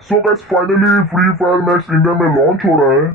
So guys finally free fire max India में launch हो रहा है।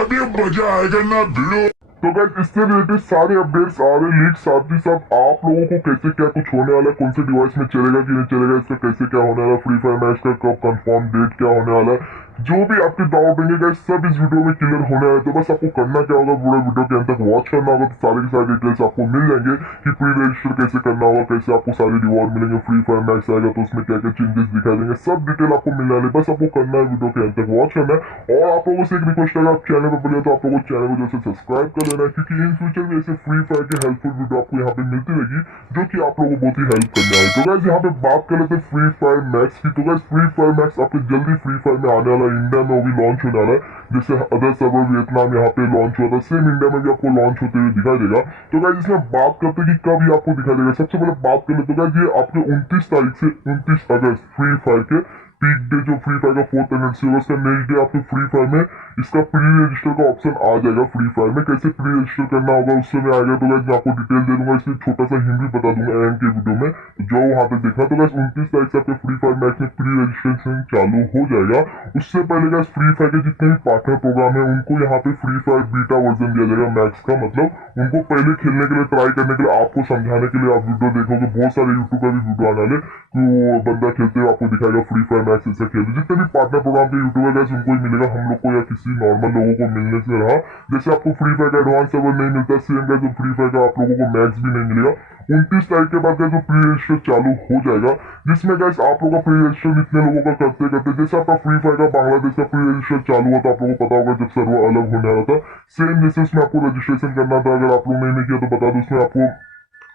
अभी मजा आएगा ना भिड़ो। तो गाइस इससे रिलेटेड सारे अपडेट्स आ रहे लीक, साथ ही साथ आप लोगों को कैसे क्या कुछ होने वाला है, कौन से डिवाइस में चलेगा कि नहीं चलेगा, इसका कैसे क्या होने वाला, फ्री फायर मैच का कब कंफर्म डेट क्या होने वाला है, जो भी आपके डाउट होंगे गाइस सब इस वीडियो में क्लियर होने वाले। तो बस आपको करना क्या होगा, पूरा वीडियो के अंत तक वॉच करना होगा, तो सारे के सारे डिटेल्स आपको मिल जाएंगे कि प्री रजिस्टर कैसे करना होगा, कैसे आपको सारे रिवॉर्ड मिलेंगे, फ्री फायर मैक्स आएगा तो उसमें क्या क्या चेंजेस दिखा देंगे, सब डिटेल आपको मिलने वाले। बस आपको करना है वीडियो के अंत तक वॉच करना है। और आप लोगों से एक रिक्वेस्ट है, आप चैनल पर बने तो आप लोगों को चैनल को जैसे सब्सक्राइब कर लेना है, क्योंकि इन फ्यूचर में ऐसे फ्री फायर के हेल्पफुल वीडियो आपको यहाँ पे मिलती रहेगी जो कि आप लोगों को बहुत ही हेल्प करने वाली। तो गाइस यहाँ पे बात कर लेते हैं फ्री फायर मैक्स की। तो गाइस फ्री फायर मैक्स आपके जल्दी फ्री फायर में आने वाला, इंडिया में वो भी लॉन्च होने वाला है। जैसे अदर सर्वर वियतनाम यहाँ पे लॉन्च हुआ था, सेम इंडिया में भी आपको लॉन्च होते हुए दिखाई देगा। तो गाइस इसमें बात करते हैं कि कब ये आपको दिखाई देगा। सबसे पहले बात कर लेते हैं गाइस, ये आपके 29 तारीख से 29 अगस्त फ्री फायर के पीक डे जो फ्री फायर का 4th एनिवर्सरी होगा, उसका नेक्स्ट डे आपके फ्री फायर में इसका प्री रजिस्टर का ऑप्शन आ जाएगा। फ्री फायर में कैसे प्री रजिस्टर करना होगा उस समय आएगा। तो गाइस मैं आपको डिटेल दे दूंगा, इसमें छोटा सा हिंट भी बता दूंगा एंड के वीडियो में, तो जो वहां तक देखना। तो गाइस 29 तारीख से आपके फ्री फायर मैक्स में प्री रजिस्ट्रेशन चालू हो जाएगा। उससे पहले गाइस फ्री फायर के जितने भी पार्टनर प्रोग्राम है उनको यहाँ पे फ्री फायर बीटा वर्जन दिया जाएगा मैक्स का, मतलब उनको पहले खेलने के लिए, ट्राई करने के लिए, आपको समझाने के लिए आप वीडियो देखोगे। बहुत सारे यूट्यूब का भी वीडियो आने वाले कि वो बंदा खेलते हुए आपको दिखाएगा फ्री फायर मैक्स ऐसा खेलते। जितने भी पार्टनर प्रोग्राम के यूट्यूबर गाइस उनको ही मिलेगा, हम लोग को या किसी नॉर्मल लोगों को मिलने से रहा। जैसे आपको फ्री फायर का एडवांस सर्वर नहीं मिलता, सेम गाइस जो फ्री फायर का आप लोगों को मैक्स भी नहीं मिलेगा। 29 तारीख के बाद गाइस प्री रजिस्टर चालू हो जाएगा, जिसमें गाइस आप लोगों का प्री रजिस्टर इतने लोगों का करते करते, जैसे आपका फ्री फायर का बांग्लादेश का प्री रजिस्टर चालू हुआ, तो आप लोगों को पता होगा जब सर्वर अलग होने वाला था, सेम जैसे उसमें आपको रजिस्ट्रेशन करना था। अगर आप लोगों ने नहीं किया तो बता दो, उसमें आपको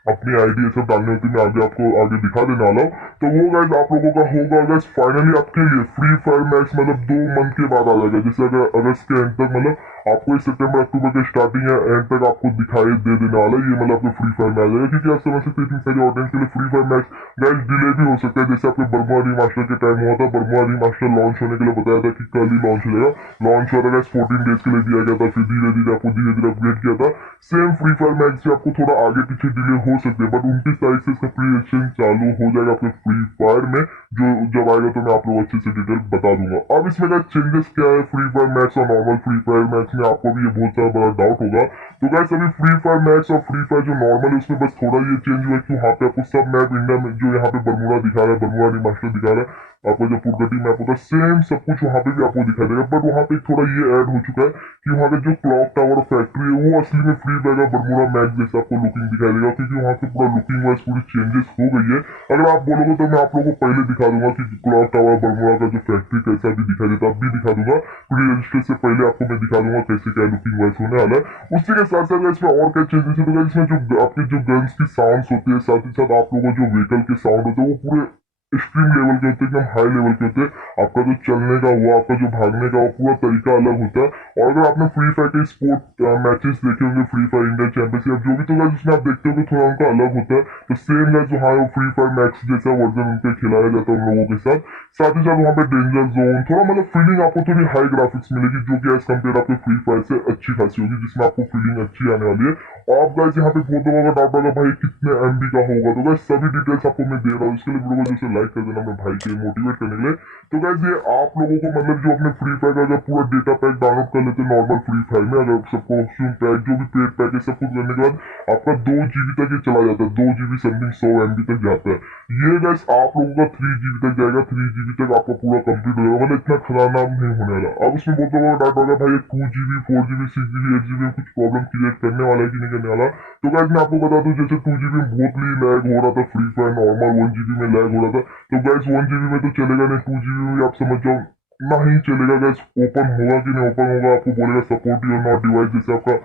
अपनी आईडी ये सब डालनी होती है, मैं आगे आपको आगे दिखा देने वाला हूँ। तो वो गाइस आप लोगों का होगा गाइस फाइनली आपके लिए फ्री फायर मैक्स, मतलब 2 मंथ के बाद आ जाएगा। जैसे अगर अगस्त के एंड तक, मतलब आपको इस सितंबर अक्टूबर के स्टार्टिंग या एंड तक आपको दिखाई दे देने वाला है ये, मतलब आपको फ्री फायर में आ जाएगा। क्योंकि आप समझ सकते हैं इतनी सारी ऑडियंस के लिए free fire max guys delay भी हो सकता है। जैसे आपके बर्मुडा रीमास्टर के टाइम हुआ था, बर्मुडा रीमास्टर लॉन्च होने के लिए बताया था कि कल ही लॉन्च हो जाएगा, लॉन्च हुआ था गाइस 14 डेज के लिए दिया गया था, फिर धीरे धीरे आपको धीरे धीरे अपडेट किया था। सेम फ्री फायर मैक्स भी आपको थोड़ा आगे पीछे डिले हो सकते हैं, बट 29 तारीख से इसका प्री रजिस्ट्रेशन चालू हो जाएगा आपके फ्री फायर में। जो जब आएगा तो मैं आप लोग अच्छे से डिटेल बता दूंगा। अब इसमें का चेंजेस क्या है फ्री फायर मैक्स और नॉर्मल फ्री फायर मैक्स में, आपको भी ये बहुत सारा बड़ा डाउट होगा। तो गाइस अभी फ्री फायर मैक्स और फ्री फायर जो नॉर्मल है उसमें बस थोड़ा ये चेंज हुआ है कि वहाँ पे आपको सब मैप इंडिया में जो यहाँ पे बर्मुडा दिखा रहा है, बर्मुडा रिमास्टर दिखा रहा है, आपको जो पुरगटी मैप होता है सेम सब कुछ वहाँ पे भी आपको दिखा देगा। बट वहाँ पे थोड़ा ये ऐड हो चुका है कि वहाँ का जो क्लॉक टावर फैक्ट्री है वो असली में फ्री फायर का बर्मुडा मैच जैसा आपको लुकिंग दिखाई देगा, क्योंकि वहाँ से पूरा लुकिंग वाइज पूरी चेंजेस हो गई है। अगर आप बोलोगे तो मैं आप लोगों को पहले दिखा दूंगा कि क्लॉक टावर बर्मुडा का जो फैक्ट्री कैसा भी दिखाई देता, अब भी दिखा दूंगा। प्री रजिस्टर से पहले आपको मैं दिखा दूंगा कैसे क्या लुकिंग वाइज होने वाला है। उसी के साथ साथ इसमें और क्या चेंजेस है, तो इसमें जो आपके जो गन्स की साउंड होती है, साथ ही साथ आप लोगों को जो व्हीकल के साउंड होते हैं वो पूरे एक्सट्रीम लेवल के होते हैं, एकदम हाई लेवल के होते हैं। आपका जो चलने का हुआ, आपका जो भागने का हुआ, पूरा तरीका अलग होता है। और अगर आपने फ्री फायर के स्पोर्ट मैचेस देखे होंगे, फ्री फायर इंडियन चैंपियनशिप जो भी, तो गाइस उसमें आप देखते हो कि थोड़ा उनका अलग होता है। तो सेम गाइस जो हाँ फ्री फायर मैक्स जैसा वर्जन उनके खिलाया जाता है उन लोगों के साथ। साथ ही साथ वहाँ पे डेंजर जोन थोड़ा, मतलब फीलिंग आपको थोड़ी हाई ग्राफिक्स मिलेगी, जो कि एज कम्पेयर आपके फ्री फायर से अच्छी खासी होगी, जिसमें आपको फीलिंग अच्छी आने वाली है। और आप गाइस यहाँ पे बहुत लोगों का डाउट होगा भाई कितने एमबी का होगा, तो गाइस सभी डिटेल्स आपको मैं दे रहा हूँ। इसके लिए वीडियो को जैसे लाइक कर देना मैं भाई के मोटिवेट करने के लिए। तो गाइस ये आप लोगों को, मतलब जो अपने फ्री फायर का अगर पूरा डेटा पैक डाउनलोड कर लेते हैं नॉर्मल फ्री फायर में, अगर सबको पैक जो भी पेड पैक है सब कुछ करने के बाद आपका 2 GB तक ये चला जाता है, 2 GB समथिंग 100 MB तक जाता है। ये गाइस आप लोगों का 3 GB तक जाएगा, 3 GB तक आपका पूरा कंप्लीट हो जाएगा, मतलब इतना खतरनाक नहीं होने वाला। अब उसमें बहुत लोगों का डाउट होगा भाई 2 GB 4 GB 6 GB 8 GB में कुछ प्रॉब्लम क्रिएट करने वाला है कि नहीं करने वाला। तो गाइस मैं आपको बता दूं, जैसे 2 GB में बहुत ही लैग हो रहा था फ्री फायर, नॉर्मल 1 GB में लैग हो रहा था, तो गाइस 1 GB में तो चलेगा नहीं, 2 GB में आप समझ जाओ ना ही चलेगा। गाइस ओपन होगा कि नहीं ओपन होगा, आपको बोलेगा सपोर्ट योर नॉट डिवाइस, जैसे आपका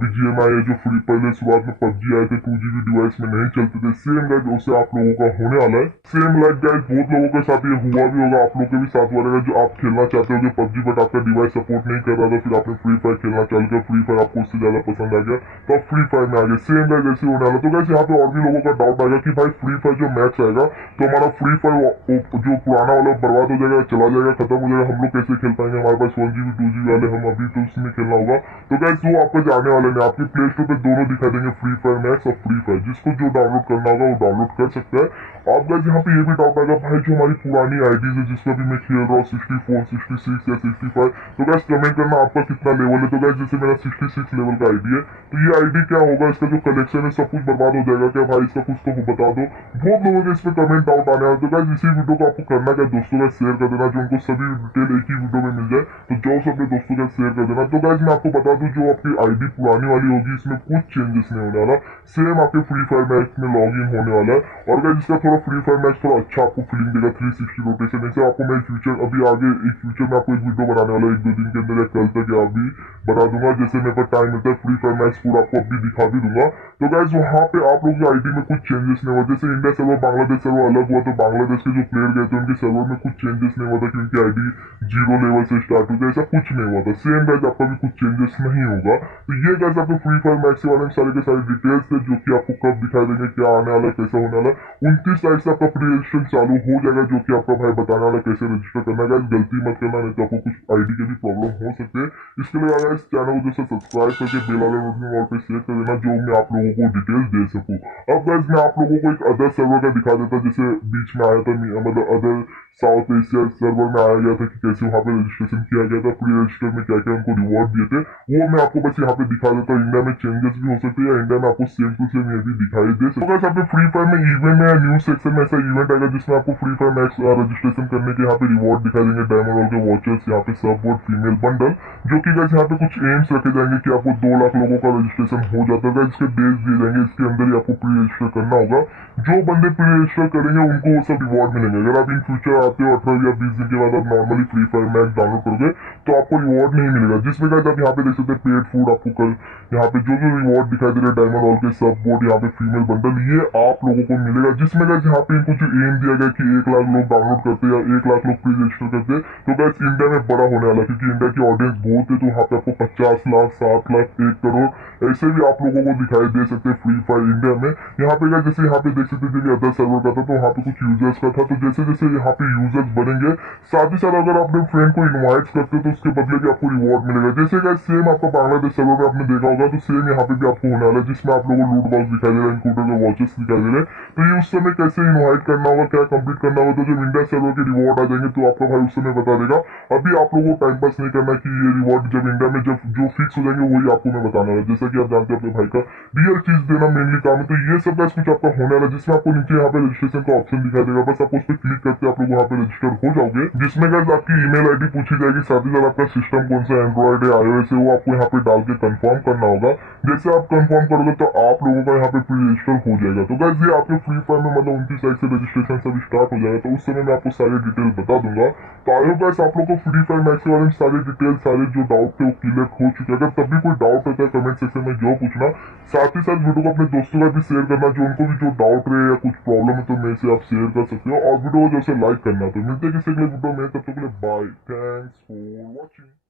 बीजीएमआई है जो फ्री पहले शुरुआत में पबजी आए थे 2 GB डिवाइस में नहीं चलते थे, सेम गाइस उससे आप लोगों का होने वाला है। सेम लाइक गाइस बहुत लोगों के साथ ये हुआ भी होगा, आप लोगों के भी साथ हुआ रहेगा, जो आप खेलना चाहते हो पबजी बट आपका डिवाइस सपोर्ट नहीं कर रहा था, फिर आपने फ्री फायर खेलना चालू किया, फ्री फायर आपको उससे ज्यादा पसंद आ गया तो आप फ्री फायर में आ गए। सेम गाइस ऐसे होने वाला। तो गाइस यहाँ पे और भी लोगों का डाउट आएगा कि भाई फ्री फायर जो मैच आएगा तो हमारा फ्री फायर जो पुराना वाला बर्बाद हो जाएगा, चला जाएगा, खत्म हो जाएगा, हम लोग कैसे खेल पाएंगे, हमारे पास 1 GB 2 GB वाले हम अभी तो उसमें खेलना होगा। तो गाइस वो आपका आने वाला नहीं, आपके प्ले स्टोर पे दोनों दिखा देंगे, फ्री फायर मैक्स और फ्री फायर। जिसको जो डाउनलोड करना होगा वो डाउनलोड कर सकता है। आप गाइस यहाँ पे ये भी डाउट आएगा भाई जो हमारी पुरानी आईडीज है जिसमें भी मैं खेल रहा हूँ 64, 66 या 65, तो गाइस कमेंट करना आपका कितना लेवल है। तो गाइस जैसे मेरा 66 लेवल का आईडी है, तो ये आईडी क्या होगा, इसका जो कलेक्शन है सब कुछ बर्बाद हो जाएगा क्या भाई, इसका कुछ तो बता दो। बहुत लोगों के इस पे कमेंट डाउट आने वाले। तो गाइस इसी वीडियो को आपको करना क्या, दोस्तों का शेयर कर देना, जो उनको सभी डिटेल एक ही वीडियो में मिल जाए, तो जाओ सब अपने दोस्तों का शेयर कर देना। तो गाइस मैं आपको बता दूं, जो आपकी आईडी पुरानी वाली होगी इसमें कुछ चेंजेस नहीं होने वाला, सेम आपके फ्री फायर मैक्स में लॉग इन होने वाला है। और गाइस इसका थोड़ा फ्री फायर मैक्स थोड़ा अच्छा आपको फीलिंग देगा, 360 रोटेशन। ऐसे आपको मैं फ्यूचर अभी आगे एक फ्यूचर में आपको एक वीडियो बनाने वाला है, 1-2 दिन के अंदर या कल तक या अभी बना दूंगा, जैसे मेरे पास टाइम मिलता है फ्री फायर मैक्स पूरा आपको अभी दिखा भी दूंगा। तो गाइस वहाँ पे आप लोग की आईडी में कुछ चेंजेस नहीं हुआ, जैसे इंडिया सर्वर बांग्लादेश सर्वर अलग हुआ, तो बांग्लादेश के जो प्लेयर गए थे उनके सर्वर में कुछ चेंजेस नहीं हुआ था क्योंकि आईडी 0 लेवल से स्टार्ट हुई थी, ऐसा कुछ नहीं हुआ था। सेम गाइस आपका भी कुछ चेंजेस नहीं होगा। तो ये गाइस आपको फ्री फायर मैक्स के बारे में सारे के सारे डिटेल्स थे जो कि आपको कब दिखा देंगे, क्या आने वाला है, कैसा होने वाला है। 29 तारीख से आपका प्री रजिस्ट्रेशन चालू हो जाएगा, जो कि आपका भाई बताने वाला कैसे रजिस्टर करना है। गलती मत करना, नहीं तो आपको कुछ आईडी के भी प्रॉब्लम हो सकते हैं। इसके लिए अगर इस चैनल को जैसे सब्सक्राइब करके बेल वाला नोटिफिकेशन ऑल पे शेयर कर देना, जो मैं आप लोगों को डिटेल्स दे सकूं। अब गाइस मैं आप लोगों को एक अदर सर्वर का दिखा देता, जैसे बीच में आया था, मतलब अदर साउथ एशिया सर्वर में आया गया था कि कैसे वहाँ पे रजिस्ट्रेशन किया गया था, प्री रजिस्टर में क्या क्या उनको रिवॉर्ड दिए थे, वो मैं आपको बस यहाँ पे दिखा देता हूँ। इंडिया में चेंजेस भी हो सकते हैं या इंडिया में आपको सेम टू सेम ये भी दिखाई दे सकता है। तो आपके फ्री फायर में इवेंट में या न्यूज सेक्शन में ऐसा इवेंट आएगा जिसमें आपको फ्री फायर मैक्स रजिस्ट्रेशन करने के यहाँ पे रिवॉर्ड दिखा देंगे, डायमंड रॉयल के वॉचर्स, यहाँ पे सब बोर्ड फीमेल बंडल, जो कि गाइस यहाँ पे कुछ एम्स रखे जाएंगे कि आपको 2 लाख लोगों का रजिस्ट्रेशन हो जाता है। इसके डेज दिए जाएंगे, इसके अंदर ही आपको प्री रजिस्टर करना होगा। जो बंदे प्री रजिस्टर करेंगे उनको वो सब रिवॉर्ड मिलेंगे। अगर आप इन फ्यूचर आते हो 18 या 20 दिन के बाद आप normally free fire max download करोगे तो आपको रिवॉर्ड नहीं मिलेगा, जिसमें गाइस आप यहाँ पे देख सकते हैं पेड फूड आपको कल यहाँ पे जो रिवॉर्ड दिखाई दे रहा है, डायमंड रॉयल के सब बोर्ड, यहाँ पे फीमेल बंडल, ये आप लोगों को मिलेगा। जिसमें गाइस यहाँ पे इनको जो एम दिया गया कि 1 लाख लोग डाउनलोड करते या 1 लाख लोग प्री रजिस्टर करते, तो गाइस इंडिया में बड़ा होने वाला है क्योंकि इंडिया की ऑडियंस बहुत है। तो यहाँ पे आपको 50 लाख, 7 लाख, 1 करोड़ ऐसे भी आप लोगों को दिखाई दे सकते हैं फ्री फायर इंडिया में। यहाँ पे गाइस जैसे यहाँ पे देख सकते थे अदर सर्वर का था, तो वहाँ पे कुछ यूजर्स का था। तो जैसे जैसे यहाँ पे यूजर्स बढ़ेंगे, साथ ही साथ अगर आप अपने फ्रेंड को इनवाइट करते हो तो उसके बदले भी आपको रिवॉर्ड मिलेगा। जैसे गाइस सेम आपका बांग्लादेश सर्वर में आपने देखा होगा, तो सेम यहाँ पे भी आपको होने वाला है, जिसमें आप लोगों को लूट बॉक्स दिखाई दे रहा है, इंक्लूडेड में वॉचेस दिखाई दे रहे हैं। तो ये उस समय कैसे इनवाइट करना होगा, क्या कंप्लीट करना होगा, तो जब इंडिया सर्वर के रिवॉर्ड आ जाएंगे तो आपका भाई उस समय बता देगा। अभी आप लोगों को टाइम पास नहीं करना कि ये रिवॉर्ड जब इंडिया में जब जो फिक्स हो जाएंगे वही आपको मैं बताना है। जैसा कि आप जानते हो अपने भाई का रियल चीज देना मेनली काम है। तो ये सब गाइस कुछ आपका होने वाला है, जिसमें आपको नीचे यहाँ पे रजिस्ट्रेशन का ऑप्शन दिखाई देगा, बस आप उस पर क्लिक करके आप लोग वहाँ पे रजिस्टर हो जाओगे, जिसमें गाइस आपकी ईमेल आईडी पूछी जाएगी, साथ ही साथ आपका सिस्टम कौन सा एंड्रॉइड है, iOS है, वो आपको यहाँ पे डाल के कंफर्म करना होगा। जैसे आप कंफर्म करोगे तो आप लोगों का यहाँ पे प्री रजिस्टर हो जाएगा। तो गाइस ये आपके फ्री फायर में मतलब 29 तारीख से रजिस्ट्रेशन सब स्टार्ट हो जाएगा, तो उस समय मैं आपको सारे डिटेल बता दूंगा। तो आई होप गाइस आप लोग को फ्री फायर मैक्स के बारे में सारे डिटेल, सारे जो डाउट थे वो क्लियर हो चुके हैं। अगर तब भी कोई डाउट होता है कमेंट सेक्शन में जो पूछना, साथ ही साथ वीडियो को अपने दोस्तों का भी शेयर करना, जो उनको भी जो डाउट रहे या कुछ प्रॉब्लम है तो मेरे से आप शेयर कर सकते हो, और वीडियो को जैसे लाइक करना। तो मिलते हैं किसी अगले वीडियो में, तब तक के लिए बाय, थैंक्स फॉर वॉचिंग।